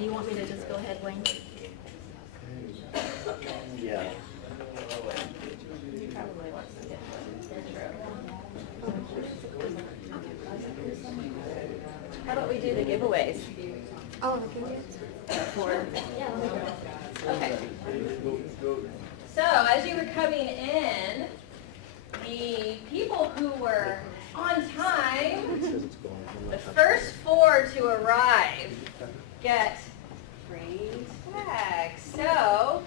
Do you want me to just go ahead, Wayne? Yeah. You probably want to get the intro. How about we do the giveaways? Oh, okay. Okay. So as you were coming in, the people who were on time, the first 4 to arrive, get free swag. So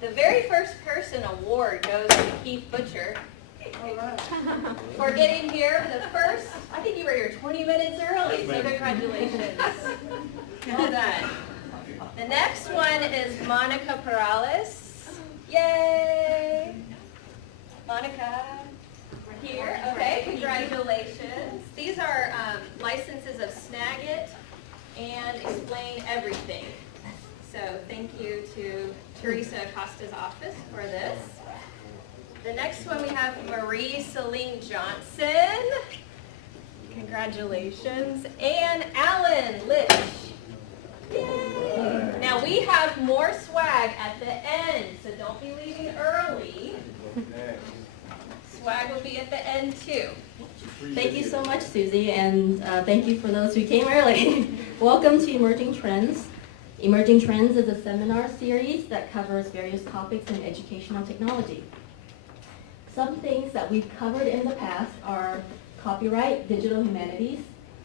the very first person award goes to Keith Butcher for getting here the first. I think you were here 20 minutes early, so congratulations. Well done. The next one is Monica Perales. Yay! Monica, here. Okay, congratulations. These are licenses of Snagit and Explain Everything. So thank you to Teresa Acosta's office for this. The next one we have Marie Celine Johnson. Congratulations. And Alan Litch. Yay. Now we have more swag at the end, so don't be leaving early. Swag will be at the end too. Thank you so much, Susie, and thank you for those who came early. Welcome to Emerging Trends. Emerging Trends is a seminar series that covers various topics in educational technology. Some things that we've covered in the past are copyright, digital humanities,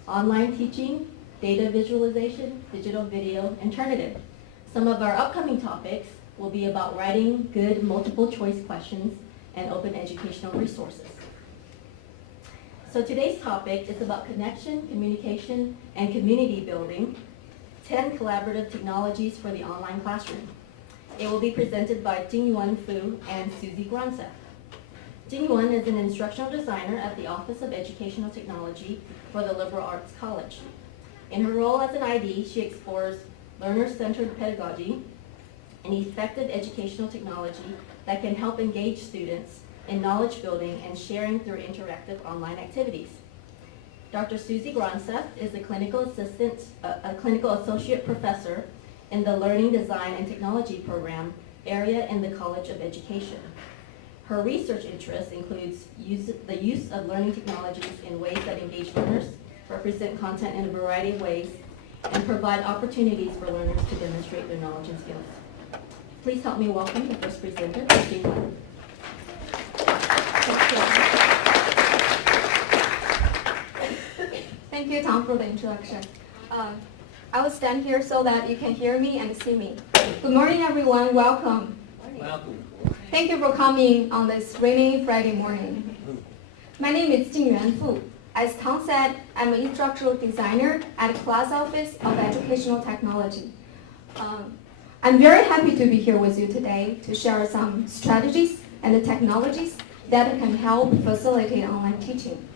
online teaching, data visualization, digital video, and Turnitin. Some of our upcoming topics will be about writing good multiple choice questions and open educational resources. So today's topic is about connection, communication, and community building, 10 collaborative technologies for the online classroom. It will be presented by Jingyuan Fu and Susie Gronseth. Jingyuan is an instructional designer at the Office of Educational Technology for the Liberal Arts College. In her role as an ID, she explores learner-centered pedagogy and effective educational technology that can help engage students in knowledge building and sharing through interactive online activities. Dr. Susie Gronseth is a clinical associate professor in the Learning Design and Technology program area in the College of Education. Her research interests includes the use of learning technologies in ways that engage learners, represent content in a variety of ways, and provide opportunities for learners to demonstrate their knowledge and skills. Please help me welcome the first presenter, Jingyuan. Thank you, Tom, for the introduction. I will stand here so that you can hear me and see me. Good morning, everyone. Welcome. Welcome. Thank you for coming on this rainy Friday morning. My name is Jingyuan Fu. As Tom said, I'm an instructional designer at the Class Office of Educational Technology. I'm very happy to be here with you today to share some strategies and the technologies that can help facilitate online teaching.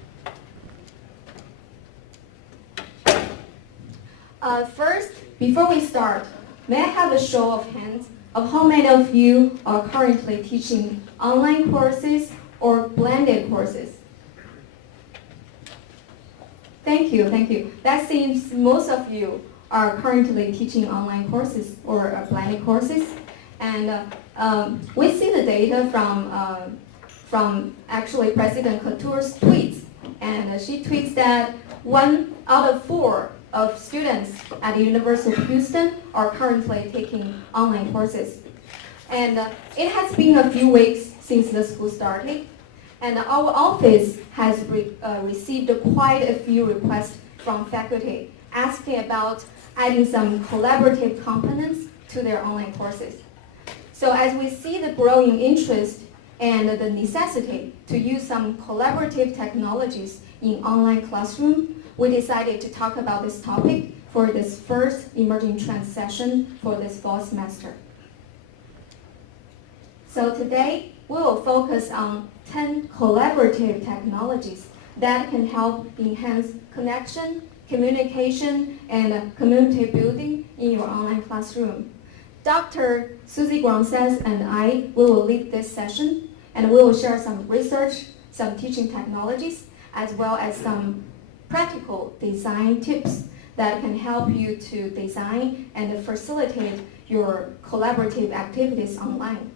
First, before we start, may I have a show of hands of how many of you are currently teaching online courses or blended courses? Thank you, thank you. That seems most of you are currently teaching online courses or blended courses. And we see the data from actually President Couture's tweets. And she tweets that 1 out of 4 of students at the University of Houston are currently taking online courses. And it has been a few weeks since the school started, and our office has received quite a few requests from faculty asking about adding some collaborative components to their online courses. So as we see the growing interest and the necessity to use some collaborative technologies in online classroom, we decided to talk about this topic for this first Emerging Trends session for this fall semester. So today, we will focus on 10 collaborative technologies that can help enhance connection, communication, and community building in your online classroom. Dr. Susie Gronseth and I will lead this session, and we will share some research, some teaching technologies, as well as some practical design tips that can help you to design and facilitate your collaborative activities online.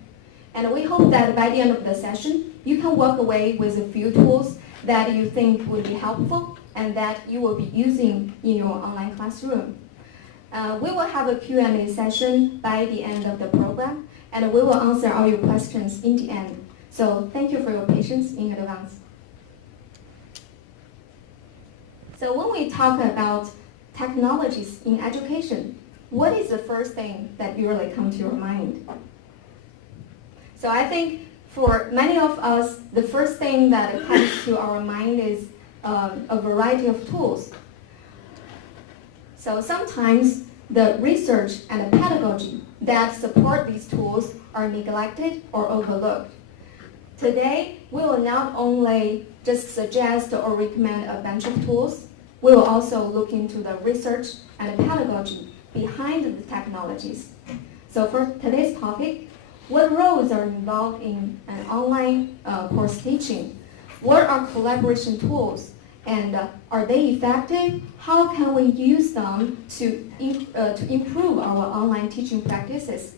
And we hope that by the end of the session, you can walk away with a few tools that you think would be helpful and that you will be using in your online classroom. We will have a Q&A session by the end of the program, and we will answer all your questions in the end. So thank you for your patience in advance. So when we talk about technologies in education, what is the first thing that usually comes to your mind? So I think for many of us, the first thing that comes to our mind is a variety of tools. So sometimes the research and the pedagogy that support these tools are neglected or overlooked. Today, we will not only just suggest or recommend a bunch of tools, we will also look into the research and the pedagogy behind the technologies. So for today's topic, what roles are involved in an online course teaching? What are collaboration tools? And are they effective? How can we use them to improve our online teaching practices?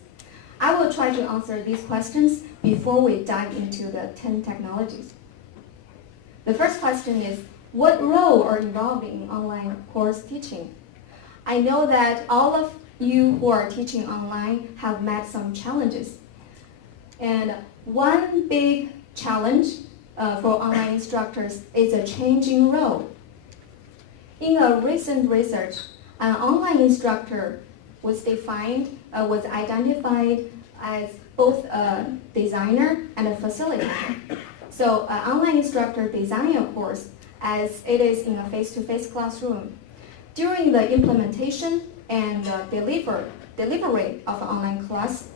I will try to answer these questions before we dive into the 10 technologies. The first question is, what role are involved in online course teaching? I know that all of you who are teaching online have met some challenges. And one big challenge for online instructors is a changing role. In a recent research, an online instructor was identified as both a designer and a facilitator. So an online instructor designing a course as it is in a face-to-face classroom. During the implementation and delivery of an online class,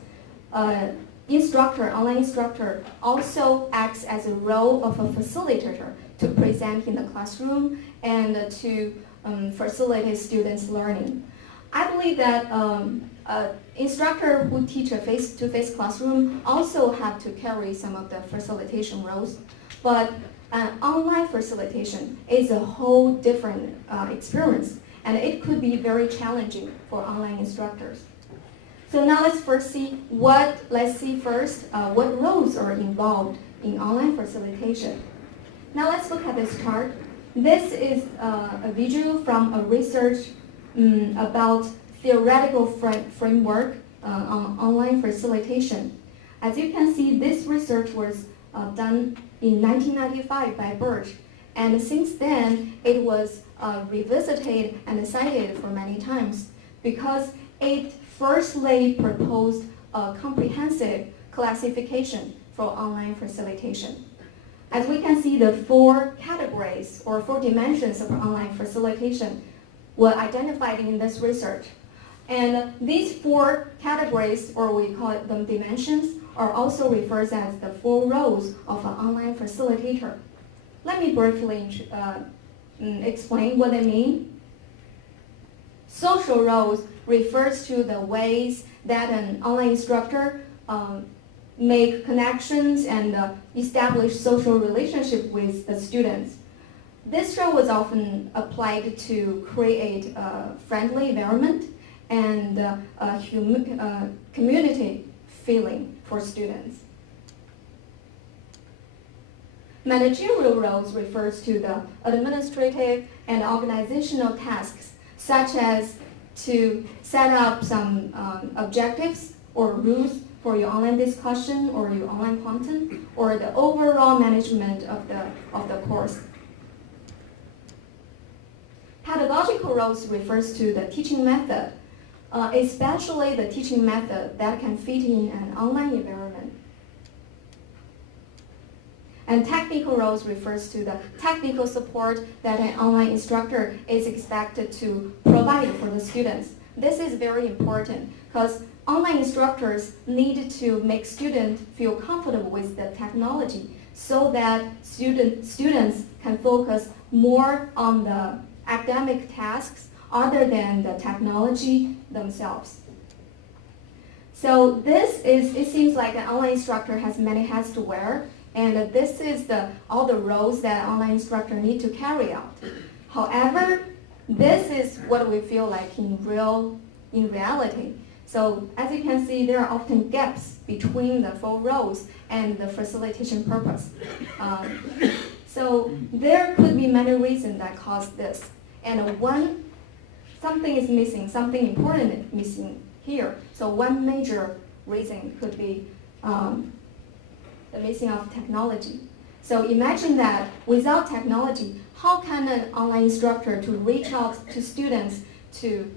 online instructor also acts as a role of a facilitator to present in the classroom and to facilitate students' learning. I believe that instructor who teach a face-to-face classroom also have to carry some of the facilitation roles, but online facilitation is a whole different experience, and it could be very challenging for online instructors. So now let's see what roles are involved in online facilitation. Now let's look at this chart. This is a visual from a research about theoretical framework on online facilitation. As you can see, this research was done in 1995 by Birch, and since then it was revisited and cited for many times because it firstly proposed a comprehensive classification for online facilitation. As we can see, the 4 categories or 4 dimensions of online facilitation were identified in this research. And these 4 categories, or we call them dimensions, are also referred as the 4 roles of an online facilitator. Let me briefly explain what they mean. Social roles refers to the ways that an online instructor make connections and establish social relationship with the students. This role was often applied to create a friendly environment and a community feeling for students. Managerial roles refers to the administrative and organizational tasks, such as to set up some objectives or rules for your online discussion or your online content, or the overall management of the course. Pedagogical roles refers to the teaching method, especially the teaching method that can fit in an online environment. And technical roles refers to the technical support that an online instructor is expected to provide for the students. This is very important because online instructors need to make students feel comfortable with the technology so that students can focus more on the academic tasks other than the technology themselves. So it seems like an online instructor has many hats to wear, and this is all the roles that online instructor need to carry out. However, this is what we feel like in reality. So as you can see, there are often gaps between the full roles and the facilitation purpose. So there could be many reasons that cause this. And something is missing, something important is missing here. So one major reason could be the missing of technology. So imagine that without technology, how can an online instructor to reach out to students to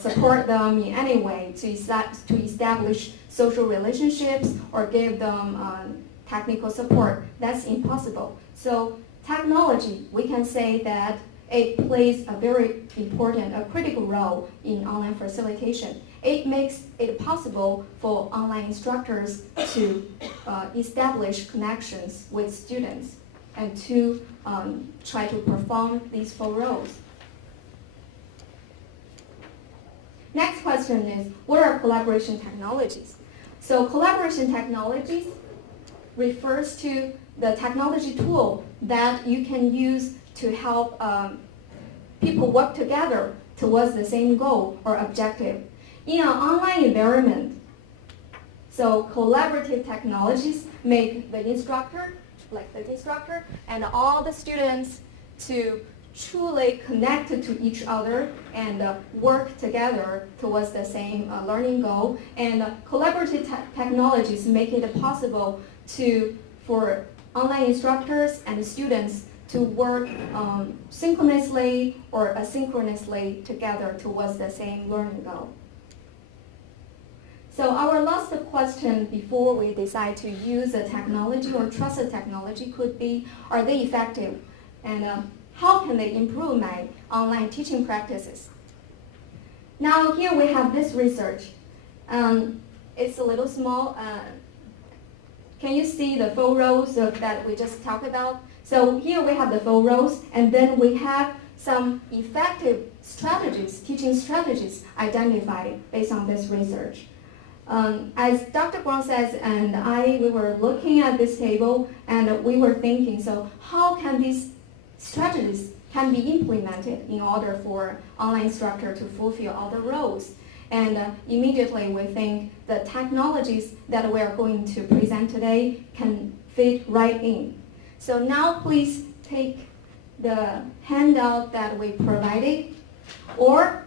support them in any way, to establish social relationships or give them technical support? That's impossible. So technology, we can say that it plays a very important, a critical role in online facilitation. It makes it possible for online instructors to establish connections with students and to try to perform these full roles. Next question is, what are collaboration technologies? So collaboration technologies refers to the technology tool that you can use to help people work together towards the same goal or objective. In an online environment, so collaborative technologies make the instructor and all the students to truly connect to each other and work together towards the same learning goal. And collaborative technologies make it possible for online instructors and students to work synchronously or asynchronously together towards the same learning goal. So our last question before we decide to use a technology or trust a technology could be, are they effective? And how can they improve my online teaching practices? Now here we have this research. It's a little small. Can you see the full rows that we just talked about? So here we have the full rows, and then we have some effective strategies, teaching strategies identified based on this research. As Dr. Gronseth and we were looking at this table and we were thinking, so how can these strategies can be implemented in order for online instructor to fulfill all the roles? And immediately we think the technologies that we are going to present today can fit right in. So now please take the handout that we provided, or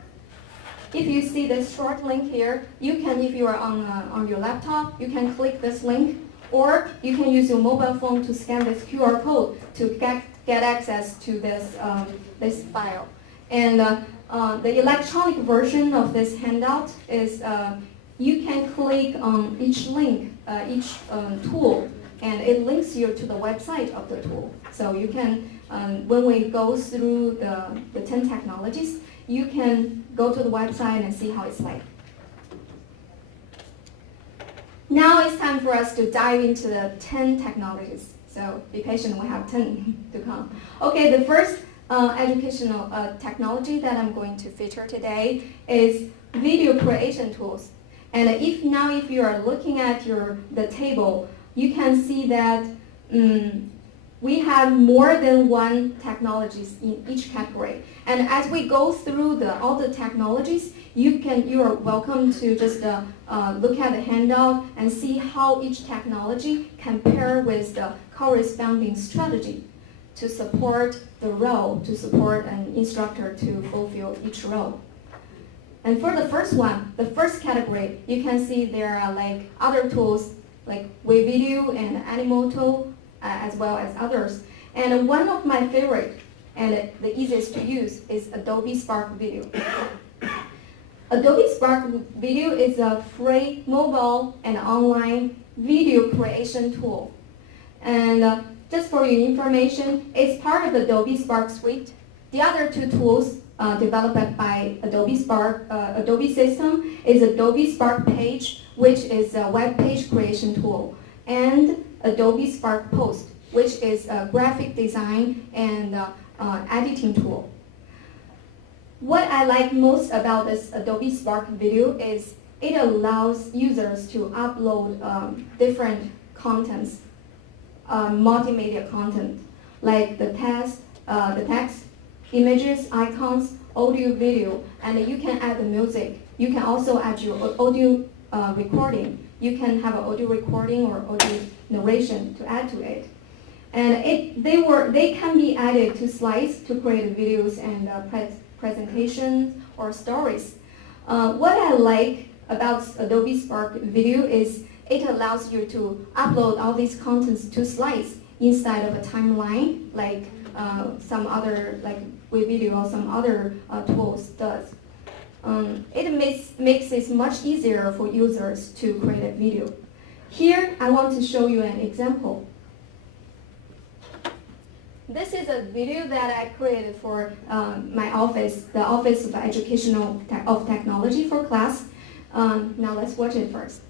if you see this short link here, you can, if you are on your laptop, you can click this link, or you can use your mobile phone to scan this QR code to get access to this file. And the electronic version of this handout is you can click on each link, each tool, and it links you to the website of the tool. So you can, when we go through the 10 technologies, you can go to the website and see how it's like. Now it's time for us to dive into the 10 technologies. So be patient, we have 10 to come. Okay, the first educational technology that I'm going to feature today is video creation tools. And if you are looking at the table, you can see that we have more than one technologies in each category. And as we go through all the technologies, you are welcome to just look at the handout and see how each technology can pair with the corresponding strategy to support the role, to support an instructor to fulfill each role. And for the first one, the first category, you can see there are like other tools like WeVideo and Animoto, as well as others. And one of my favorite and the easiest to use is Adobe Spark Video. Adobe Spark Video is a free mobile and online video creation tool. And just for your information, it's part of the Adobe Spark suite. The other two tools developed by Adobe Spark, Adobe system is Adobe Spark Page, which is a web page creation tool, and Adobe Spark Post, which is a graphic design and editing tool. What I like most about this Adobe Spark Video is it allows users to upload different contents, multimedia content, like the text, images, icons, audio, video, and you can add the music. You can also add your audio recording. You can have an audio recording or audio narration to add to it. And they can be added to slides to create videos and presentations or stories. What I like about Adobe Spark Video is it allows you to upload all these contents to slides inside of a timeline, like some other, like WeVideo or some other tools does. It makes it much easier for users to create a video. Here, I want to show you an example. This is a video that I created for my office, the Office of Educational Technology for class. Now let's watch it first.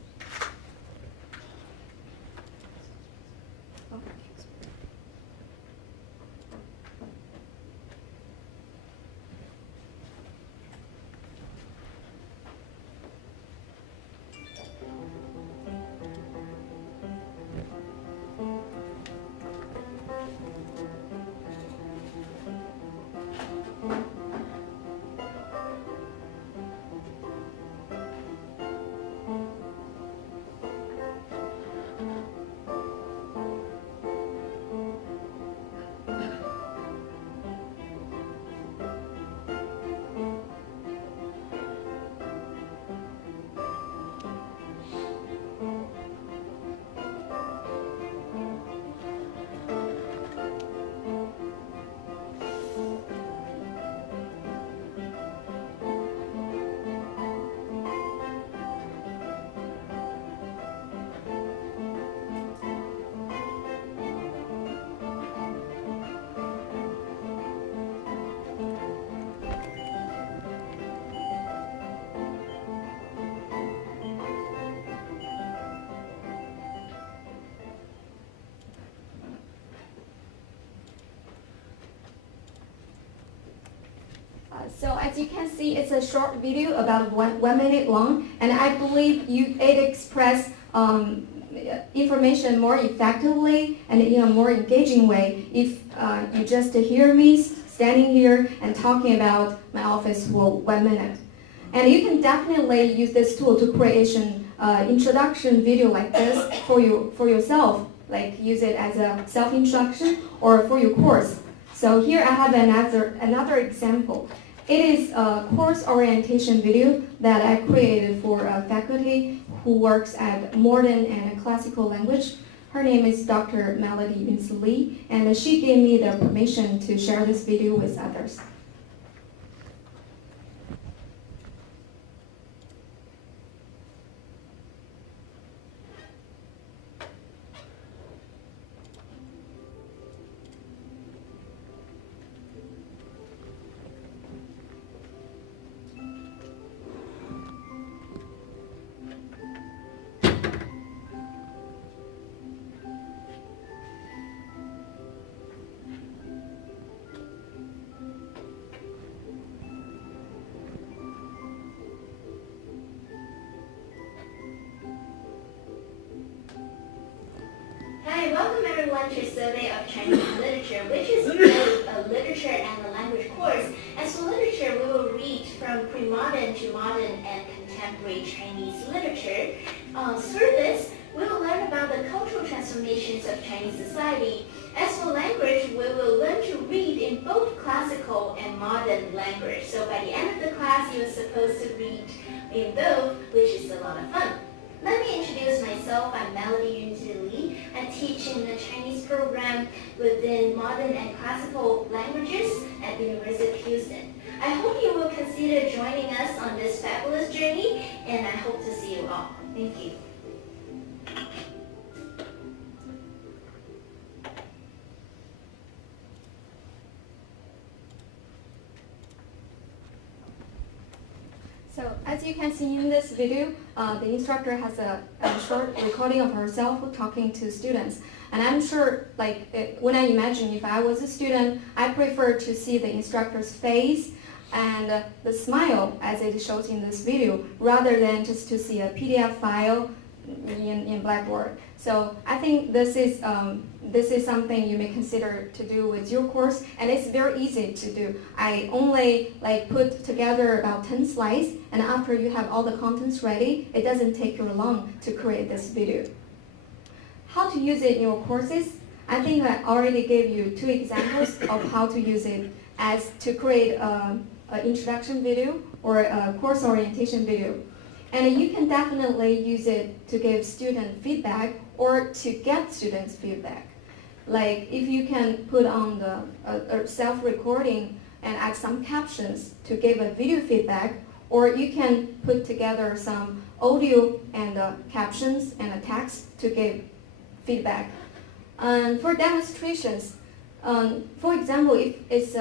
So as you can see, it's a short video about one minute long, and I believe it expresses information more effectively and in a more engaging way if you just hear me standing here and talking about my office for 1 minute. And you can definitely use this tool to create an introduction video like this for yourself, like use it as a self-introduction or for your course. So here I have another example. It is a course orientation video that I created for a faculty who works at modern and classical language. Her name is Dr. Melody Yunzi Lee, and she gave me the permission to share this video with others. Hi, welcome everyone to Survey of Chinese Literature, which is both a literature and a language course. As for literature, we will read from pre-modern to modern and contemporary Chinese literature. Through this, we will learn about the cultural transformations of Chinese society. As for language, we will learn to read in both classical and modern language. So by the end of the class, you are supposed to read in both, which is a lot of fun. Let me introduce myself. I'm Melody Yunzi Lee. I teach in the Chinese program within modern and classical languages at the University of Houston. I hope you will consider joining us on this fabulous journey, and I hope to see you all. Thank you. So as you can see in this video, the instructor has a short recording of herself talking to students. And I'm sure, when I imagine if I was a student, I prefer to see the instructor's face and the smile as it shows in this video, rather than just to see a PDF file in Blackboard. So I think this is something you may consider to do with your course, and it's very easy to do. I only put together about 10 slides, and after you have all the contents ready, it doesn't take you long to create this video. How to use it in your courses? I think I already gave you 2 examples of how to use it as to create an introduction video or a course orientation video. And you can definitely use it to give student feedback or to get students feedback. Like if you can put on the self-recording and add some captions to give a video feedback, or you can put together some audio and captions and a text to give feedback. For demonstrations, for example, if it's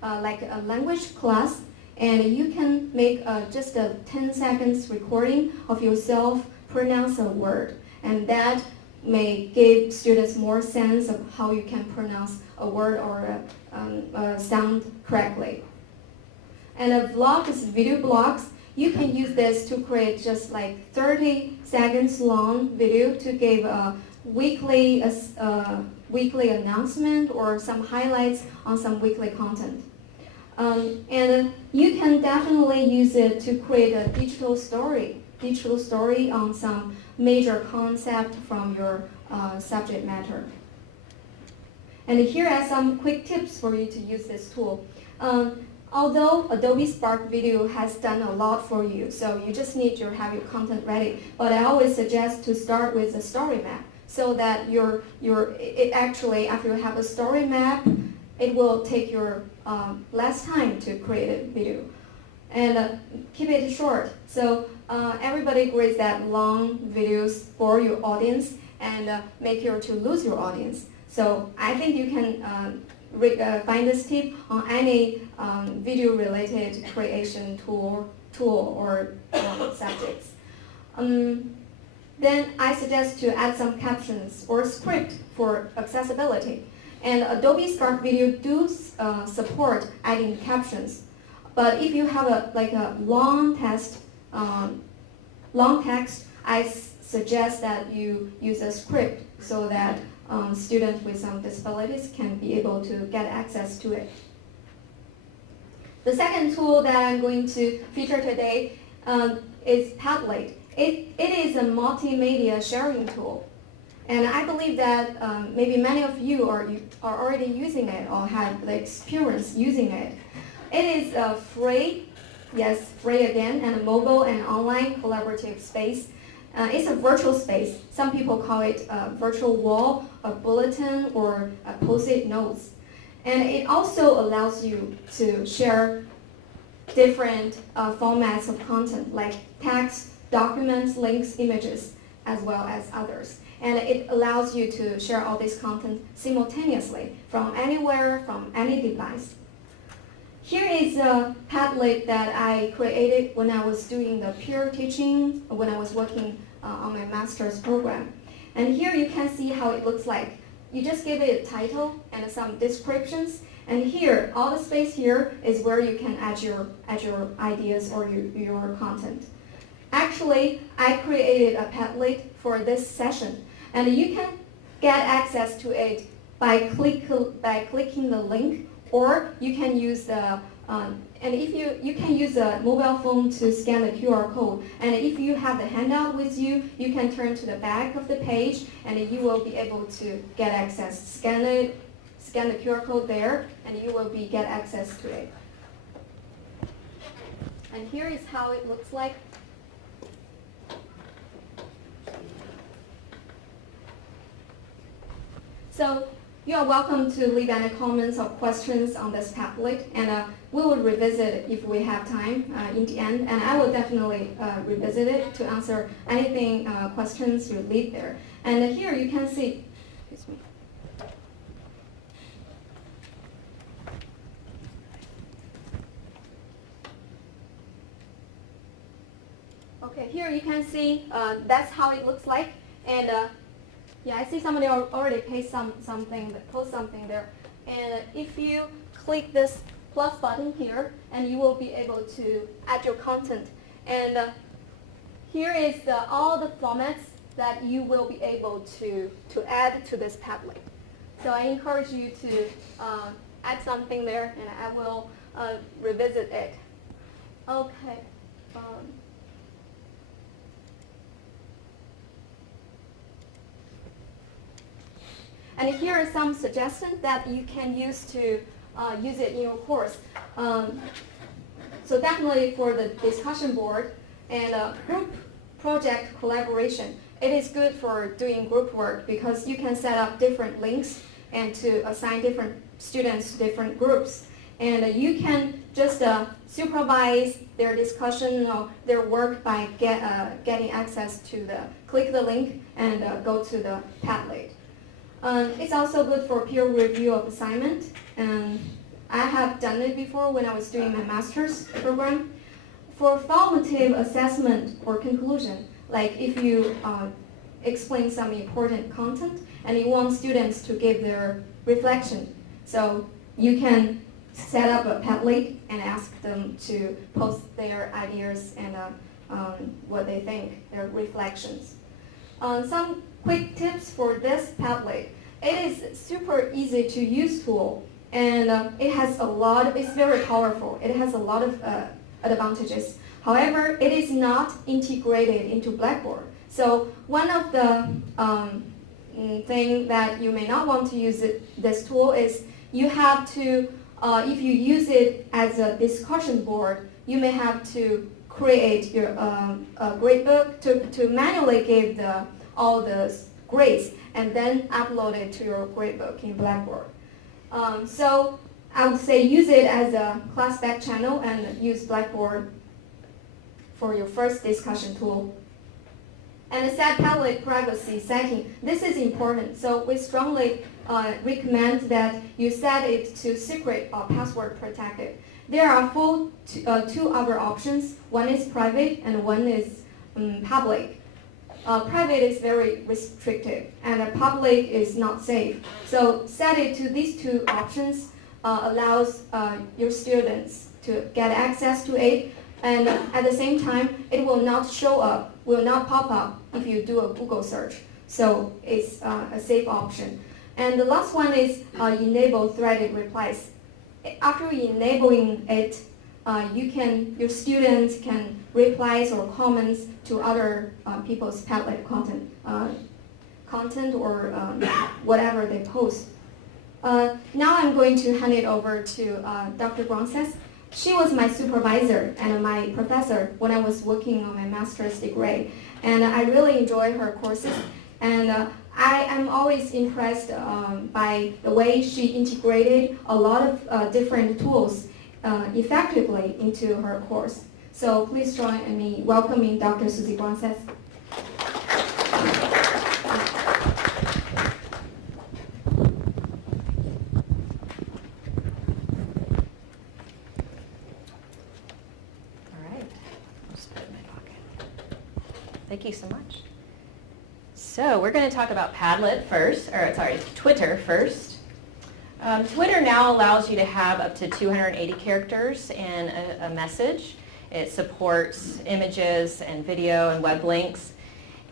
like a language class, and you can make just a 10 seconds recording of yourself pronounce a word, and that may give students more sense of how you can pronounce a word or sound correctly. And vlogs, video blogs, you can use this to create just like 30 seconds long video to give a weekly announcement or some highlights on some weekly content. And you can definitely use it to create a digital story on some major concept from your subject matter. And here are some quick tips for you to use this tool. Although Adobe Spark Video has done a lot for you, so you just need to have your content ready. But I always suggest to start with a story map, so that it actually, after you have a story map, it will take your less time to create a video. And keep it short. So everybody agrees that long videos bore your audience and make you to lose your audience. So I think you can find this tip on any video-related creation tool or subjects. Then I suggest to add some captions or script for accessibility. And Adobe Spark Video do support adding captions. But if you have a long text, I suggest that you use a script so that students with some disabilities can be able to get access to it. The second tool that I'm going to feature today is Padlet. It is a multimedia sharing tool. And I believe that maybe many of you are already using it or have the experience using it. It is free, yes, free again, and a mobile and online collaborative space. It's a virtual space. Some people call it a virtual wall, a bulletin, or a post-it notes. And it also allows you to share different formats of content like text, documents, links, images, as well as others. And it allows you to share all this content simultaneously from anywhere, from any device. Here is a Padlet that I created when I was doing the peer teaching, when I was working on my master's program. And here you can see how it looks like. You just give it a title and some descriptions. And here, all the space here is where you can add your ideas or your content. Actually, I created a Padlet for this session. And you can get access to it by clicking the link, or you can use the and if you can use a mobile phone to scan the QR code. And if you have the handout with you, you can turn to the back of the page, and you will be able to get access. Scan the QR code there, and you will get access to it. And here is how it looks like. So you are welcome to leave any comments or questions on this Padlet, and we will revisit it if we have time in the end, and I will definitely revisit it to answer anything questions you leave there. And here you can see, excuse me. Okay, here you can see that's how it looks like, and yeah, I see somebody already post something there. And if you click this plus button here, and you will be able to add your content. And here is all the formats that you will be able to add to this Padlet. So I encourage you to add something there, and I will revisit it. Okay. And here are some suggestions that you can use to use it in your course. So definitely for the discussion board and group project collaboration, it is good for doing group work because you can set up different links and to assign different students to different groups. And you can just supervise their discussion or their work by getting access to click the link and go to the Padlet. It's also good for peer review of assignment. And I have done it before when I was doing my master's program. For formative assessment or conclusion, like if you explain some important content and you want students to give their reflection, so you can set up a Padlet and ask them to post their ideas and what they think, their reflections. Some quick tips for this Padlet. It is super easy to use tool, and it's very powerful. It has a lot of advantages. However, it is not integrated into Blackboard. So one of the thing that you may not want to use this tool is you have to, if you use it as a discussion board, you may have to create your gradebook to manually give all the grades and then upload it to your gradebook in Blackboard. So I would say use it as a class back channel and use Blackboard for your first discussion tool. And set Padlet privacy setting. This is important. So we strongly recommend that you set it to secret or password protected. There are two other options. One is private and one is public. Private is very restrictive and public is not safe. So set it to these two options allows your students to get access to it, and at the same time it will not show up, will not pop up if you do a Google search. So it's a safe option. And the last one is enable threaded replies. After enabling it, your students can replies or comments to other people's Padlet content or whatever they post. Now I'm going to hand it over to Dr. Gronseth. She was my supervisor and my professor when I was working on my master's degree, and I really enjoy her courses. And I am always impressed by the way she integrated a lot of different tools effectively into her course. So please join me welcoming Dr. Susie Gronseth. Thank you so much. So we're going to talk about Padlet first, Twitter first. Twitter now allows you to have up to 280 characters in a message. It supports images and video and web links.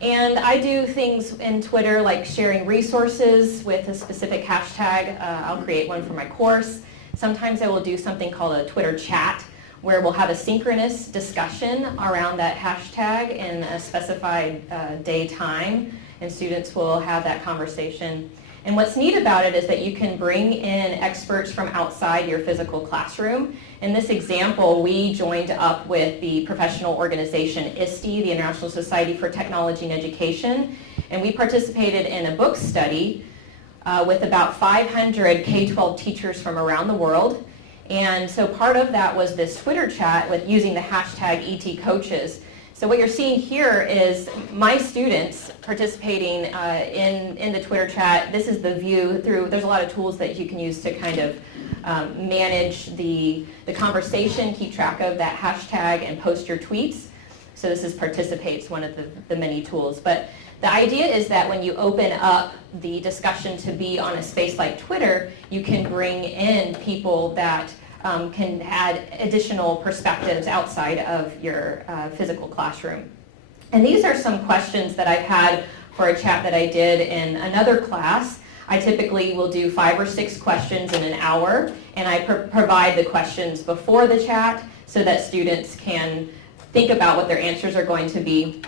And I do things in Twitter like sharing resources with a specific hashtag. I'll create one for my course. Sometimes I will do something called a Twitter chat, where we'll have a synchronous discussion around that hashtag in a specified day time, and students will have that conversation. And what's neat about it is that you can bring in experts from outside your physical classroom. In this example, we joined up with the professional organization ISTE, the International Society for Technology and Education, and we participated in a book study with about 500 K-12 teachers from around the world. And so part of that was this Twitter chat with using the hashtag #ETCoaches. So what you're seeing here is my students participating in the Twitter chat. This is the view through, there's a lot of tools that you can use to kind of manage the conversation, keep track of that hashtag, and post your tweets. So this is Participate's one of the many tools. But the idea is that when you open up the discussion to be on a space like Twitter, you can bring in people that can add additional perspectives outside of your physical classroom. And these are some questions that I've had for a chat that I did in another class. I typically will do 5 or 6 questions in an hour, and I provide the questions before the chat so that students can think about what their answers are going to be.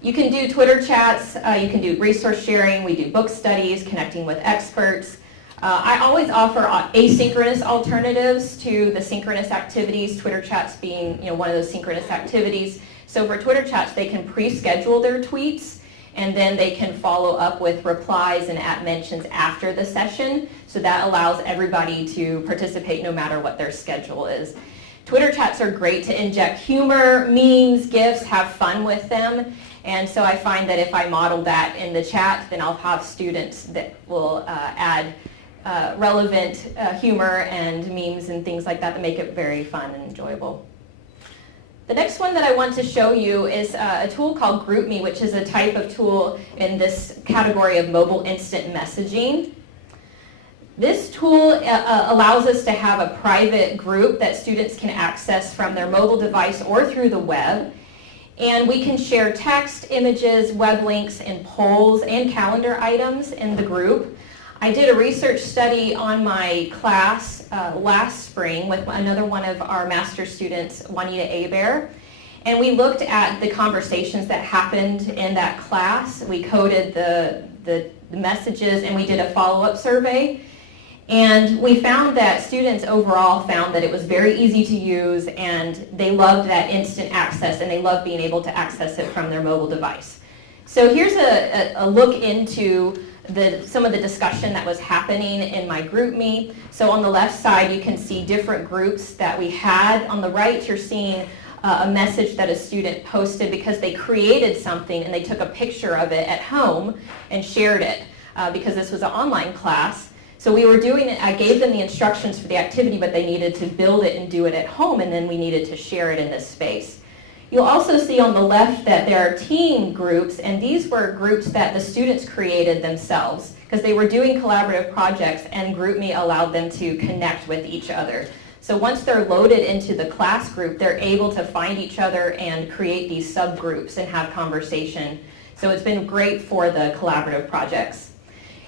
You can do Twitter chats, you can do resource sharing, we do book studies, connecting with experts. I always offer asynchronous alternatives to the synchronous activities, Twitter chats being one of those synchronous activities. So for Twitter chats, they can pre-schedule their tweets, and then they can follow up with replies and @mentions after the session. So that allows everybody to participate no matter what their schedule is. Twitter chats are great to inject humor, memes, GIFs, have fun with them. And so I find that if I model that in the chat, then I'll have students that will add relevant humor and memes and things like that that make it very fun and enjoyable. The next one that I want to show you is a tool called GroupMe, which is a type of tool in this category of mobile instant messaging. This tool allows us to have a private group that students can access from their mobile device or through the web. And we can share text, images, web links, and polls and calendar items in the group. I did a research study on my class last spring with another one of our master's students, Juanita Abear, and we looked at the conversations that happened in that class. We coded the messages, and we did a follow-up survey. And we found that students overall found that it was very easy to use, and they loved that instant access, and they loved being able to access it from their mobile device. So here's a look into some of the discussion that was happening in my GroupMe. So on the left side, you can see different groups that we had. On the right, you're seeing a message that a student posted because they created something and they took a picture of it at home and shared it because this was an online class. So we were doing it, I gave them the instructions for the activity, but they needed to build it and do it at home, and then we needed to share it in this space. You'll also see on the left that there are team groups, and these were groups that the students created themselves because they were doing collaborative projects, and GroupMe allowed them to connect with each other. So once they're loaded into the class group, they're able to find each other and create these subgroups and have conversation. So it's been great for the collaborative projects.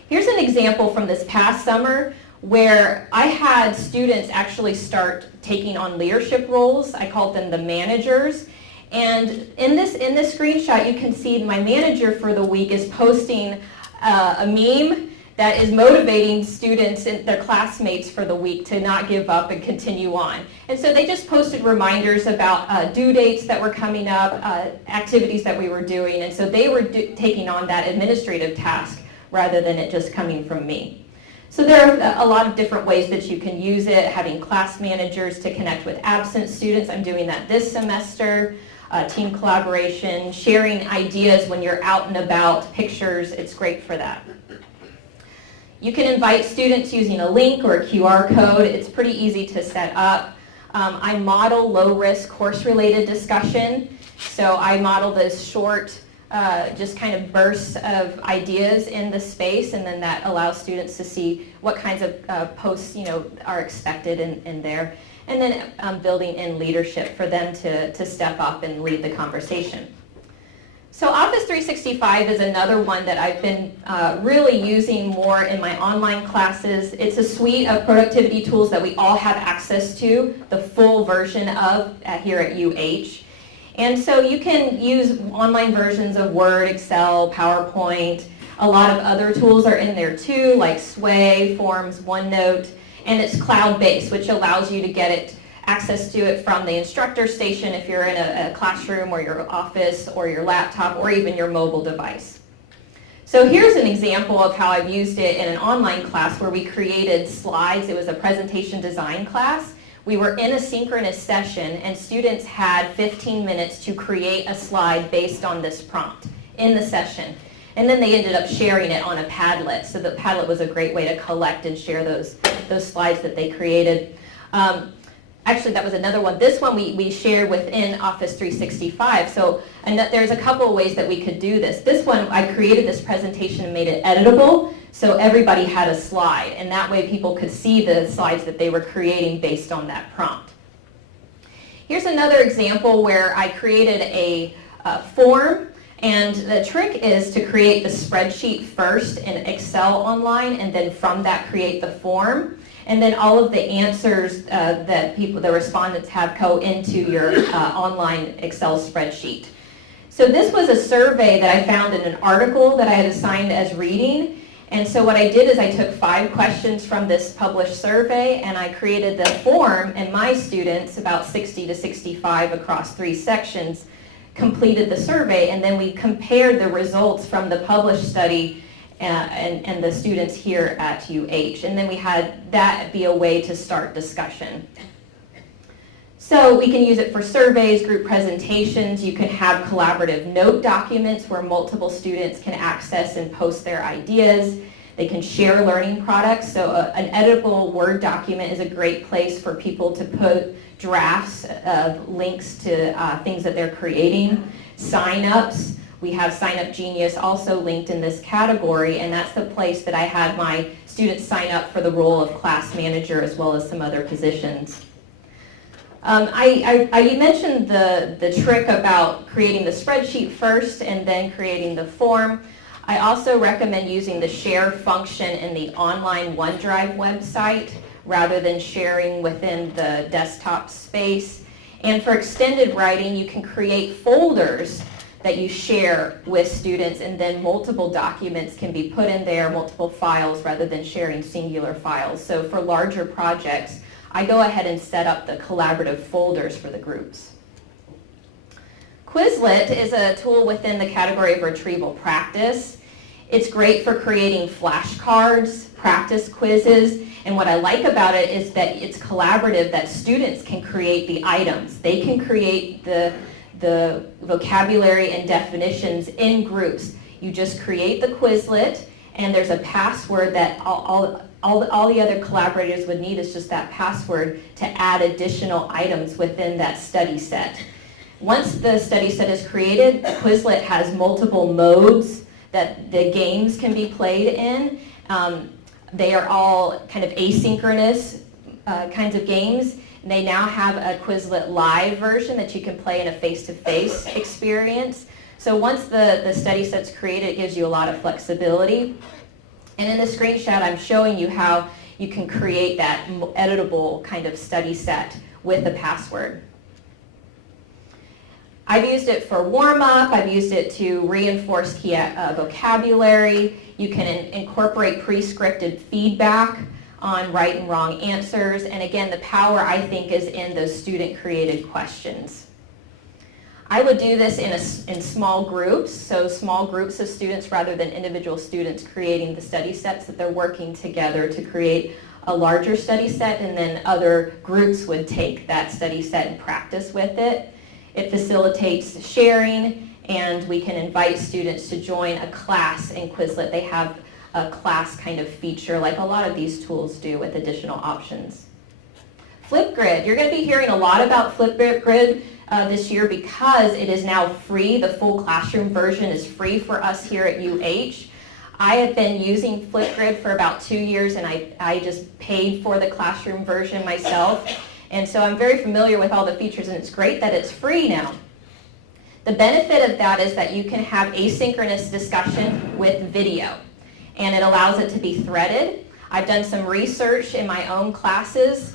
Here's an example from this past summer where I had students actually start taking on leadership roles. I called them the managers. And in this screenshot, you can see my manager for the week is posting a meme that is motivating students and their classmates for the week to not give up and continue on. And so they just posted reminders about due dates that were coming up, activities that we were doing. And so they were taking on that administrative task rather than it just coming from me. So there are a lot of different ways that you can use it, having class managers to connect with absent students. I'm doing that this semester. Team collaboration, sharing ideas when you're out and about, pictures, it's great for that. You can invite students using a link or a QR code. It's pretty easy to set up. I model low-risk course-related discussion. So I model this short just kind of bursts of ideas in the space, and then that allows students to see what kinds of posts are expected in there. And then building in leadership for them to step up and lead the conversation. So Office 365 is another one that I've been really using more in my online classes. It's a suite of productivity tools that we all have access to, the full version of here at UH. And so you can use online versions of Word, Excel, PowerPoint. A lot of other tools are in there too, like Sway, Forms, OneNote. And it's cloud-based, which allows you to get access to it from the instructor station if you're in a classroom or your office or your laptop or even your mobile device. So here's an example of how I've used it in an online class where we created slides. It was a presentation design class. We were in a synchronous session, and students had 15 minutes to create a slide based on this prompt in the session. And then they ended up sharing it on a Padlet. So the Padlet was a great way to collect and share those slides that they created. Actually, that was another one. This one we shared within Office 365. So there's a couple of ways that we could do this. This one, I created this presentation and made it editable. So everybody had a slide. And that way people could see the slides that they were creating based on that prompt. Here's another example where I created a form. And the trick is to create the spreadsheet first in Excel online, and then from that create the form. And then all of the answers that the respondents have go into your online Excel spreadsheet. So this was a survey that I found in an article that I had assigned as reading. And so what I did is I took 5 questions from this published survey and I created the form, and my students, about 60 to 65 across 3 sections, completed the survey, and then we compared the results from the published study and the students here at UH. And then we had that be a way to start discussion. So we can use it for surveys, group presentations. You can have collaborative note documents where multiple students can access and post their ideas. They can share learning products. So an editable Word document is a great place for people to put drafts of links to things that they're creating. Sign-ups. We have Sign Up Genius also linked in this category, and that's the place that I had my students sign up for the role of class manager as well as some other positions. I mentioned the trick about creating the spreadsheet first and then creating the form. I also recommend using the share function in the online OneDrive website rather than sharing within the desktop space. And for extended writing, you can create folders that you share with students, and then multiple documents can be put in there, multiple files, rather than sharing singular files. So for larger projects, I go ahead and set up the collaborative folders for the groups. Quizlet is a tool within the category of retrieval practice. It's great for creating flashcards, practice quizzes, and what I like about it is that it's collaborative, that students can create the items. They can create the vocabulary and definitions in groups. You just create the Quizlet, and there's a password that all the other collaborators would need is just that password to add additional items within that study set. Once the study set is created, Quizlet has multiple modes that the games can be played in. They are all kind of asynchronous kinds of games. They now have a Quizlet Live version that you can play in a face-to-face experience. So once the study set's created, it gives you a lot of flexibility. And in the screenshot, I'm showing you how you can create that editable kind of study set with the password. I've used it for warm-up. I've used it to reinforce key vocabulary. You can incorporate pre-scripted feedback on right and wrong answers. And again, the power, I think, is in those student-created questions. I would do this in small groups, so small groups of students rather than individual students creating the study sets, that they're working together to create a larger study set, and then other groups would take that study set and practice with it. It facilitates sharing, and we can invite students to join a class in Quizlet. They have a class kind of feature like a lot of these tools do with additional options. Flipgrid. You're going to be hearing a lot about Flipgrid this year because it is now free. The full classroom version is free for us here at UH. I have been using Flipgrid for about 2 years, and I just paid for the classroom version myself. And so I'm very familiar with all the features, and it's great that it's free now. The benefit of that is that you can have asynchronous discussion with video, and it allows it to be threaded. I've done some research in my own classes.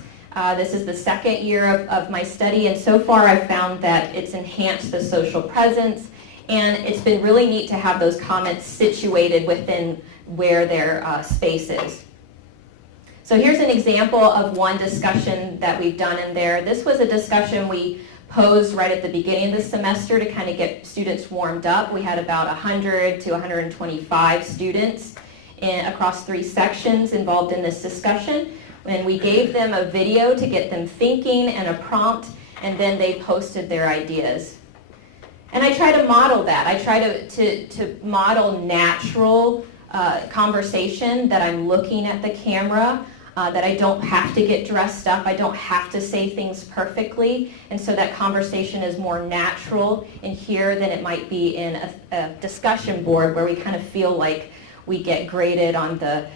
This is the second year of my study, and so far I've found that it's enhanced the social presence, and it's been really neat to have those comments situated within where their space is. So here's an example of one discussion that we've done in there. This was a discussion we posed right at the beginning of the semester to kind of get students warmed up. We had about 100 to 125 students across 3 sections involved in this discussion. And we gave them a video to get them thinking and a prompt, and then they posted their ideas. And I try to model that. I try to model natural conversation, that I'm looking at the camera, that I don't have to get dressed up, I don't have to say things perfectly, and so that conversation is more natural in here than it might be in a discussion board where we kind of feel like we get graded on the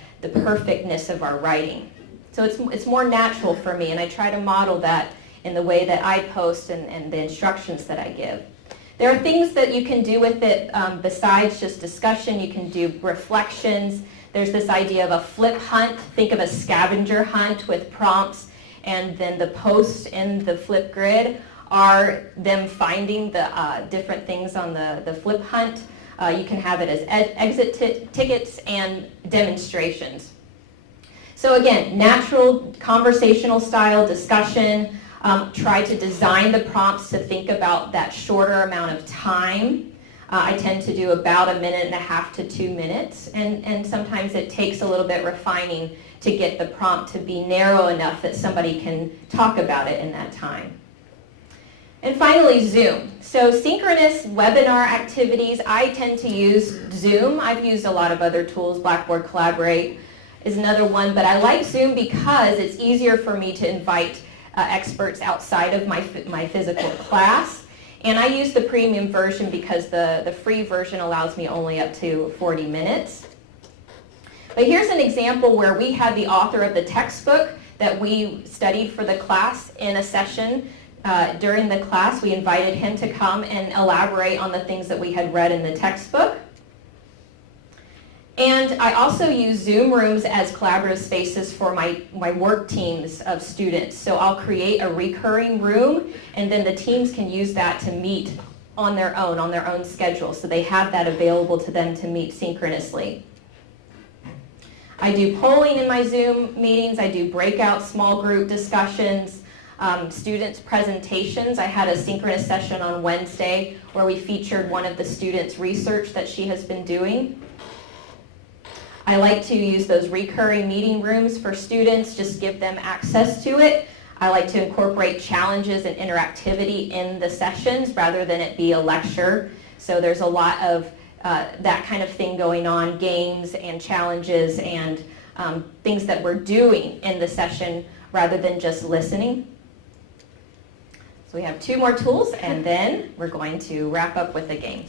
perfectness of our writing. So it's more natural for me, and I try to model that in the way that I post and the instructions that I give. There are things that you can do with it besides just discussion. You can do reflections. There's this idea of a flip hunt. Think of a scavenger hunt with prompts, and then the posts in the flip grid are them finding the different things on the flip hunt. You can have it as exit tickets and demonstrations. So again, natural conversational style discussion. Try to design the prompts to think about that shorter amount of time. I tend to do about 1.5 to 2 minutes, and sometimes it takes a little bit refining to get the prompt to be narrow enough that somebody can talk about it in that time. And finally, Zoom. So synchronous webinar activities, I tend to use Zoom. I've used a lot of other tools. Blackboard Collaborate is another one, but I like Zoom because it's easier for me to invite experts outside of my physical class. And I use the premium version because the free version allows me only up to 40 minutes. But here's an example where we had the author of the textbook that we studied for the class in a session. During the class, we invited him to come and elaborate on the things that we had read in the textbook. And I also use Zoom rooms as collaborative spaces for my work teams of students. So I'll create a recurring room, and then the teams can use that to meet on their own schedule. So they have that available to them to meet synchronously. I do polling in my Zoom meetings. I do breakout small group discussions, students' presentations. I had a synchronous session on Wednesday where we featured one of the students' research that she has been doing. I like to use those recurring meeting rooms for students, just give them access to it. I like to incorporate challenges and interactivity in the sessions rather than it be a lecture. So there's a lot of that kind of thing going on, games and challenges and things that we're doing in the session rather than just listening. So we have 2 more tools, and then we're going to wrap up with a game.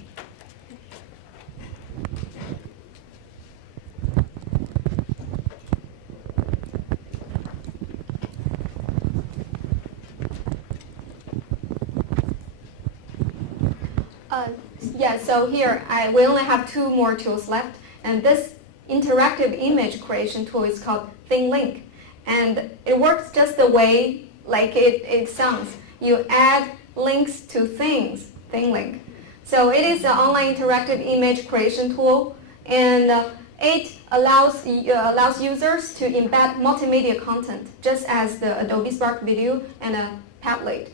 Yeah, so here we only have 2 more tools left, and this interactive image creation tool is called ThingLink, and it works just the way like it sounds. You add links to things, ThingLink. So it is an online interactive image creation tool, and it allows users to embed multimedia content, just as the Adobe Spark video and a Padlet.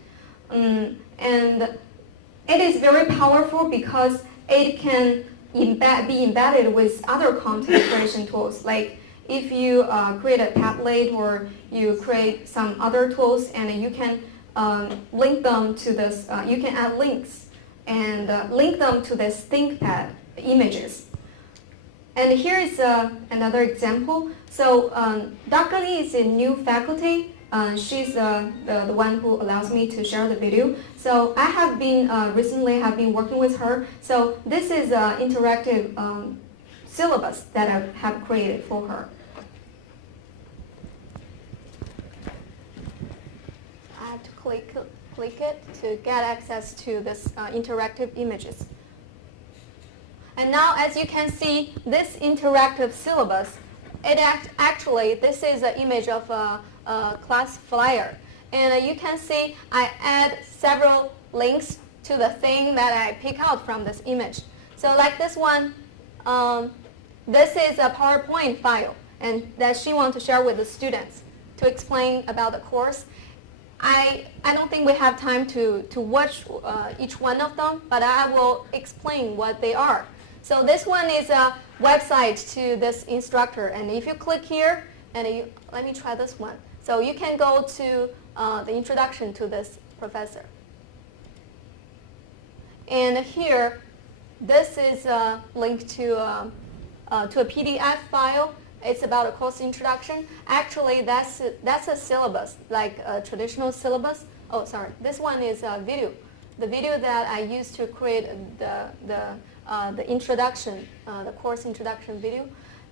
And it is very powerful because it can be embedded with other content creation tools. Like if you create a Padlet or you create some other tools, and you can link them to this, you can add links and link them to this ThinkPad images. And here is another example. So Dr. Lee is a new faculty. She's the one who allows me to share the video. So I have been recently working with her. So this is an interactive syllabus that I have created for her. I have to click it to get access to this interactive images. And now, as you can see, this interactive syllabus, this is an image of a class flyer. And you can see I add several links to the thing that I pick out from this image. So like this one, this is a PowerPoint file and that she wants to share with the students to explain about the course. I don't think we have time to watch each one of them, but I will explain what they are. So this one is a website to this instructor, and if you click here, and let me try this one. So you can go to the introduction to this professor. And here, this is a link to a PDF file. It's about a course introduction. Actually, that's a syllabus, like a traditional syllabus. Oh, sorry. This one is a video. The video that I used to create the introduction, the course introduction video.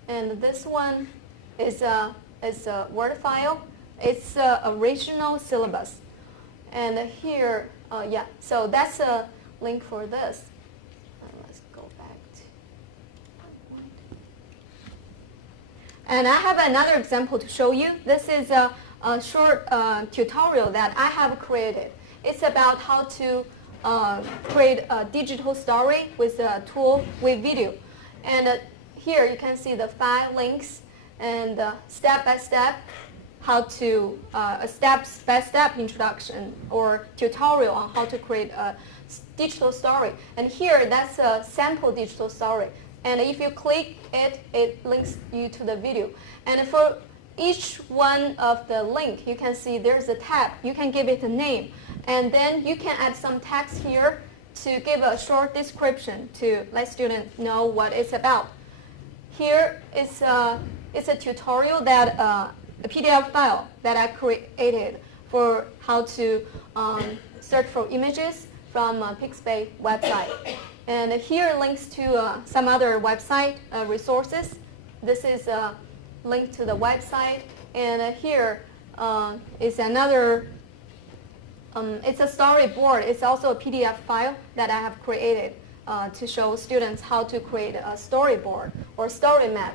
And this one is a Word file. It's a original syllabus. And here, so that's a link for this. Let's go back to PowerPoint. And I have another example to show you. This is a short tutorial that I have created. It's about how to create a digital story with a tool with video. And here you can see the 5 links and step by step how to a step-by-step introduction or tutorial on how to create a digital story. And here that's a sample digital story. And if you click it, it links you to the video. And for each one of the link, you can see there's a tab. You can give it a name. And then you can add some text here to give a short description to let students know what it's about. Here is it's a tutorial that a PDF file that I created for how to search for images from Pixabay website. And here links to some other website resources. This is a link to the website. And here is another, it's a storyboard. It's also a PDF file that I have created to show students how to create a storyboard or story map.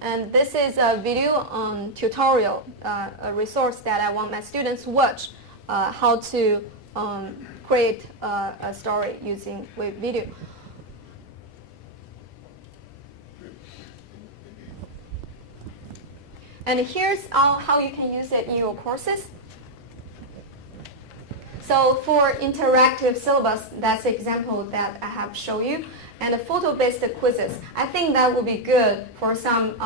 And this is a video tutorial, a resource that I want my students to watch how to create a story using with video. And here's how you can use it in your courses. So for interactive syllabus, that's the example that I have shown you. And the photo-based quizzes, I think that would be good for some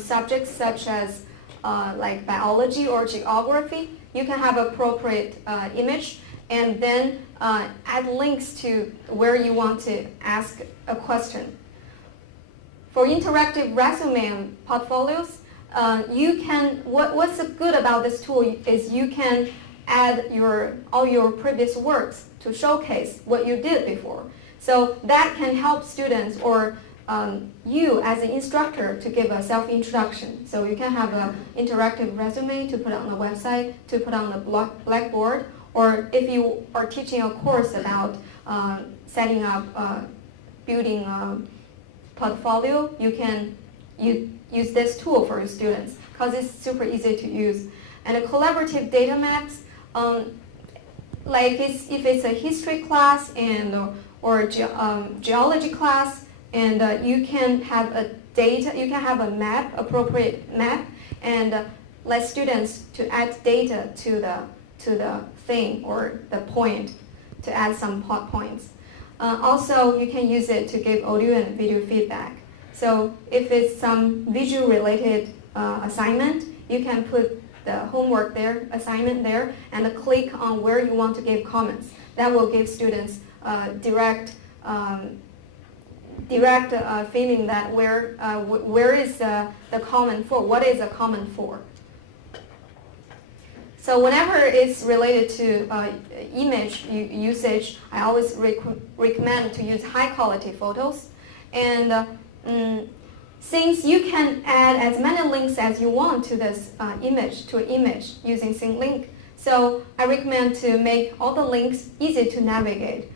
subjects such as like biology or geography. You can have appropriate image and then add links to where you want to ask a question. For interactive resume and portfolios, you can, what's good about this tool is you can add all your previous works to showcase what you did before. So that can help students or you as an instructor to give a self-introduction. So you can have an interactive resume to put on the website, to put on the Blackboard, or if you are teaching a course about setting up, building a portfolio, you can use this tool for your students because it's super easy to use. And the collaborative data maps, like if it's a history class and or geology class, and you can have a map, appropriate map, and let students to add data to the thing or the point to add some plot points. Also, you can use it to give audio and video feedback. So if it's some visual related assignment, you can put the homework there, assignment there, and click on where you want to give comments. That will give students direct feeling that where is the comment for, what is a comment for. So whenever it's related to image usage, I always recommend to use high quality photos. And since you can add as many links as you want to this image using SyncLink, so I recommend to make all the links easy to navigate.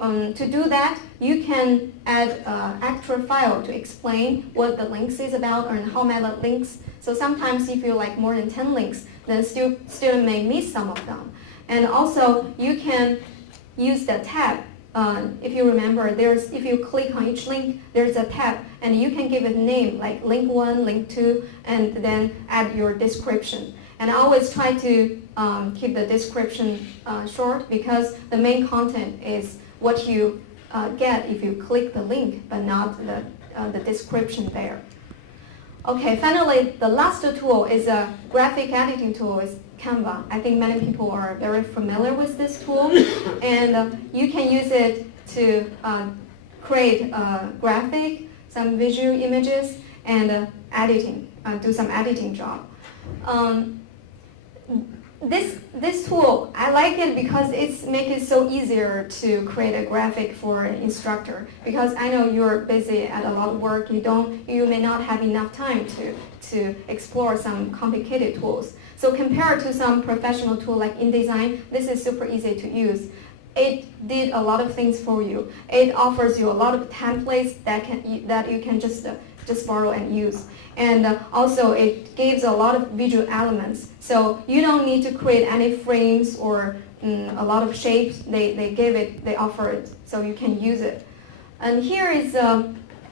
To do that, you can add an extra file to explain what the links is about and how many links. So sometimes if you like more than 10 links, then student may miss some of them. And also you can use the tab. If you remember, if you click on each link, there's a tab, and you can give it a name like link 1, link 2, and then add your description. And I always try to keep the description short because the main content is what you get if you click the link, but not the description there. Okay, finally, the last tool is a graphic editing tool, is Canva. I think many people are very familiar with this tool, and you can use it to create a graphic, some visual images, and do some editing job. This tool, I like it because it's make it so easier to create a graphic for an instructor. Because I know you're busy at a lot of work, you may not have enough time to explore some complicated tools. So compared to some professional tool like InDesign, this is super easy to use. it did a lot of things for you. It offers you a lot of templates that you can just borrow and use. And also it gives a lot of visual elements. So you don't need to create any frames or a lot of shapes. They offer it, so you can use it. And here is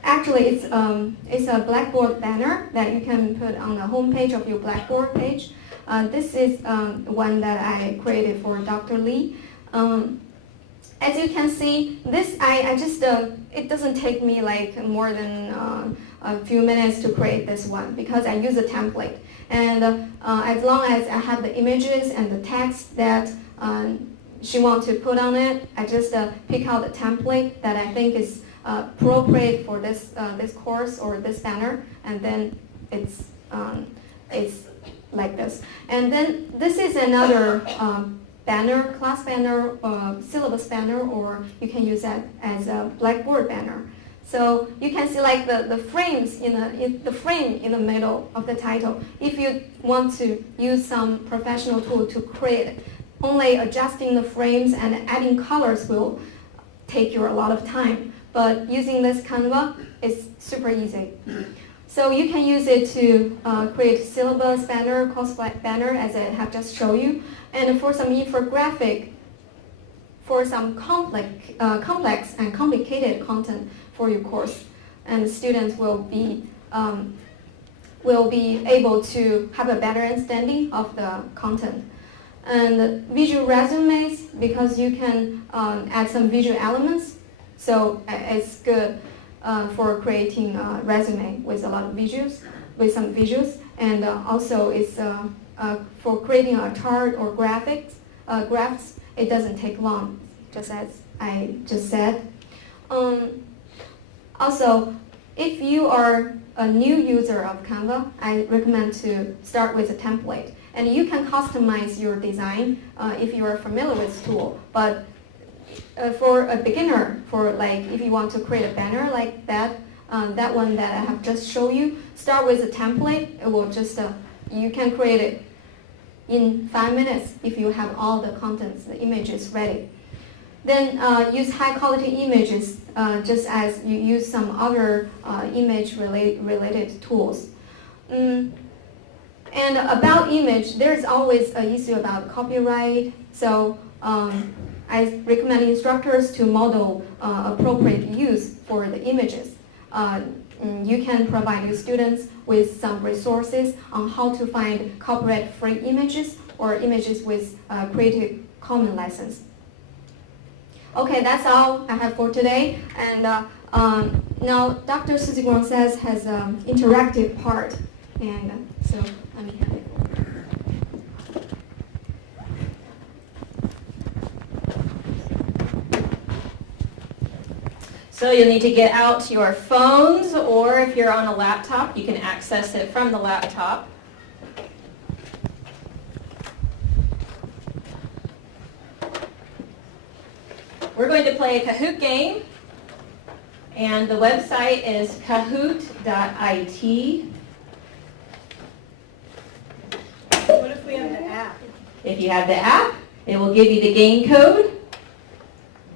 actually it's a Blackboard banner that you can put on the home page of your Blackboard page. This is one that I created for Dr. Lee. As you can see, this I just it doesn't take me like more than a few minutes to create this one because I use a template. And as long as I have the images and the text that she wants to put on it, I just pick out the template that I think is appropriate for this course or this banner, and then it's like this. And then this is another banner, class banner, syllabus banner, or you can use that as a Blackboard banner. So you can see like the frames the frame in the middle of the title. If you want to use some professional tool to create it, only adjusting the frames and adding colors will take you a lot of time. But using this Canva is super easy. So you can use it to create syllabus banner, course banner, as I have just shown you. And for some infographic, for some complex and complicated content for your course, and students will be able to have a better understanding of the content. And visual resumes, because you can add some visual elements, so it's good for creating a resume with a lot of visuals, with some visuals, and also it's for creating a chart or graphs. It doesn't take long, just as I just said. Also, if you are a new user of Canva, I recommend to start with a template. And you can customize your design if you are familiar with this tool. But for a beginner, for like if you want to create a banner like that, that one that I have just shown you, start with a template. It will just, you can create it in 5 minutes if you have all the contents, the images ready. Then use high quality images just as you use some other image related tools. And about image, there's always an issue about copyright. So I recommend instructors to model appropriate use for the images. You can provide your students with some resources on how to find copyright-free images or images with Creative Commons license. Okay, that's all I have for today. And now Dr. Susie Gronseth has an interactive part. And so let me have it. So you'll need to get out your phones, or if you're on a laptop, you can access it from the laptop. We're going to play a Kahoot game, and the website is kahoot.it. What if we have the app? If you have the app, it will give you the game code.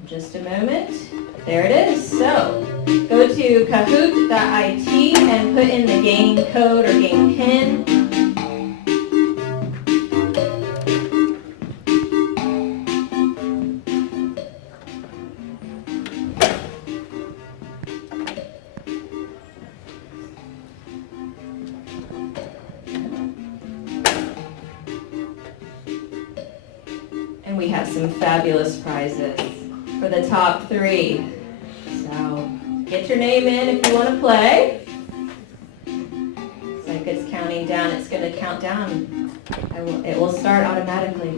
Just a moment. There it is. So go to kahoot.it and put in the game code or game pin. And we have some fabulous prizes for the top 3. So get your name in if you want to play. It's like it's counting down. It's going to count down. It will start automatically.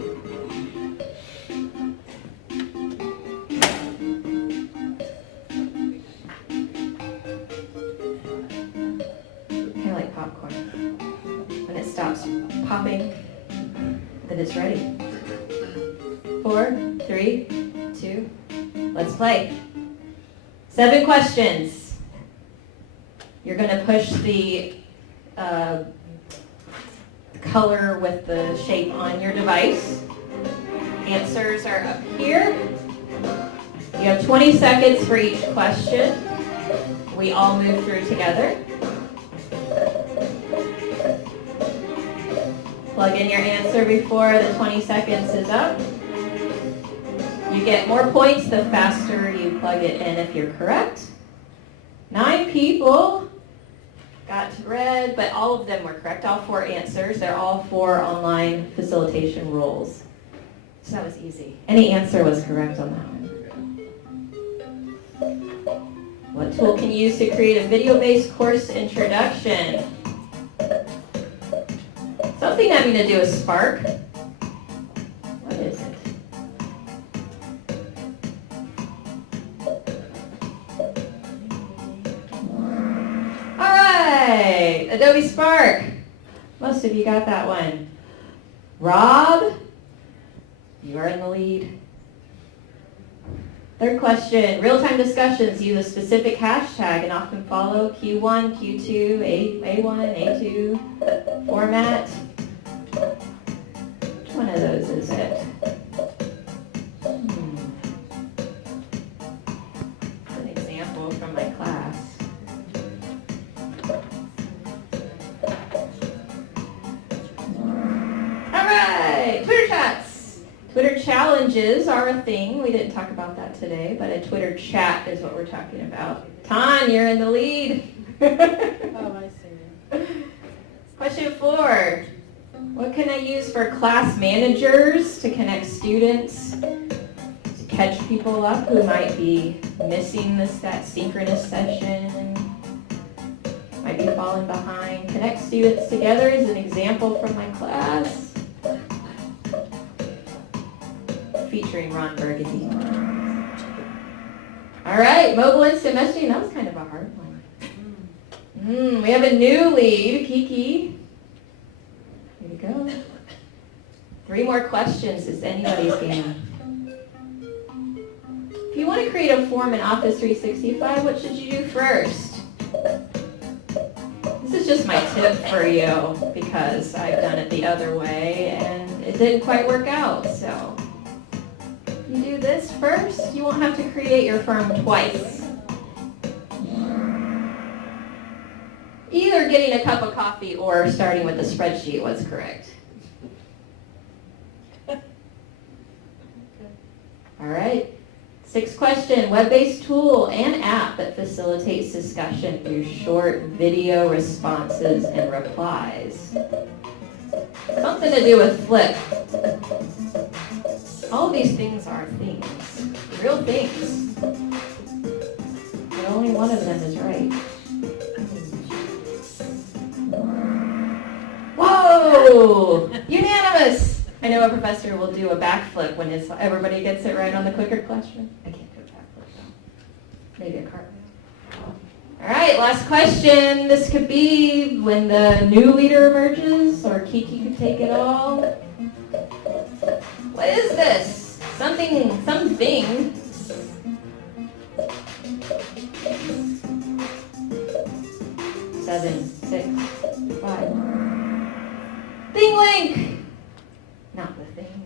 Kind of like popcorn. When it stops popping, then it's ready. 4, 3, 2, let's play. 7 questions. You're going to push the color with the shape on your device. Answers are up here. You have 20 seconds for each question. We all move through together. Plug in your answer before the 20 seconds is up. You get more points the faster you plug it in if you're correct. 9 people got red, but all of them were correct, all 4 answers. They're all 4 online facilitation roles. So that was easy. Any answer was correct on that one. What tool can you use to create a video-based course introduction? Something having to do with Spark. What is it? All right, Adobe Spark. Most of you got that one. Rob, you are in the lead. Third question, real-time discussions use a specific hashtag and often follow Q1, Q2, A1, A2 format. Which one of those is it? An example from my class. All right, Twitter chats. Twitter challenges are a thing. We didn't talk about that today, but a Twitter chat is what we're talking about. Tan, you're in the lead. Oh, I see. Question 4. What can I use for class managers to connect students, to catch people up who might be missing that synchronous session, might be falling behind? Connect students together is an example from my class. Featuring Ron Burgundy. All right, mobile instant messaging. That was kind of a hard one. We have a new lead, Kiki. Here we go. 3 more questions. It's anybody's game. If you want to create a form in Office 365, what should you do first? This is just my tip for you because I've done it the other way and it didn't quite work out. So you do this first, you won't have to create your firm twice. Either getting a cup of coffee or starting with the spreadsheet was correct. All right. 6th question, web-based tool and app that facilitates discussion through short video responses and replies. Something to do with Flip. All of these things are things, real things. But only one of them is right. Whoa! Unanimous! I know a professor will do a backflip when everybody gets it right on the clicker question. I can't do a backflip though. Maybe a cartwheel. All right, last question. This could be when the new leader emerges, or Kiki could take it all. What is this? Something. 7, 6, 5. Thing link! Not the thing.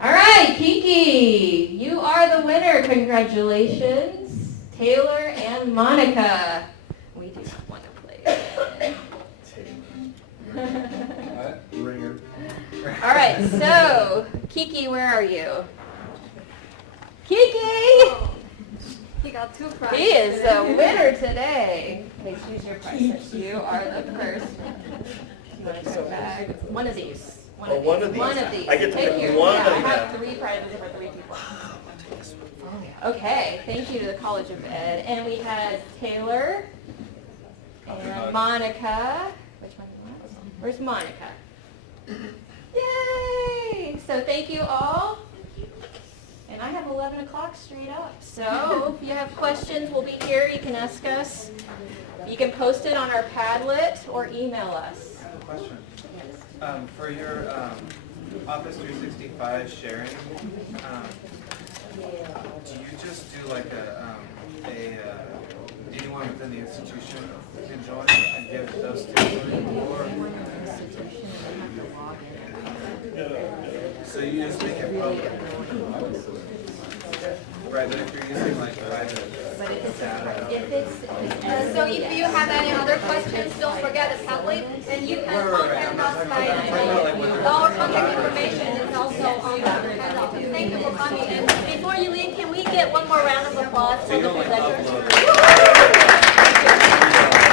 All right, Kiki, you are the winner. Congratulations. Taylor and Monica. We do not want to play again. Ringer. All right, so Kiki, where are you? Kiki! He got 2 prizes. He is the winner today. Please use your prize. You are the first. You want to go back? One of these. One of these. I get to Take pick your- one yeah, of I have them. 3 prizes for 3 people. Okay, thank you to the College of Ed. And we had Taylor and Monica. Which one do you want? Where's Monica? Yay! So thank you all. And I have 11 o'clock straight up. So if you have questions, we'll be here. You can ask us. You can post it on our Padlet or email us. I have a question. For your Office 365 sharing, do you just do like anyone within the institution can join and give those to you, or So you just make it public. Right, but if you're using like private data. So if you have any other questions, don't forget the Padlet, and you can contact us by email. Our contact information is also on the handout. Thank you for coming. And Before you leave, can we get one more round of applause So for you the don't like presenters? upload it.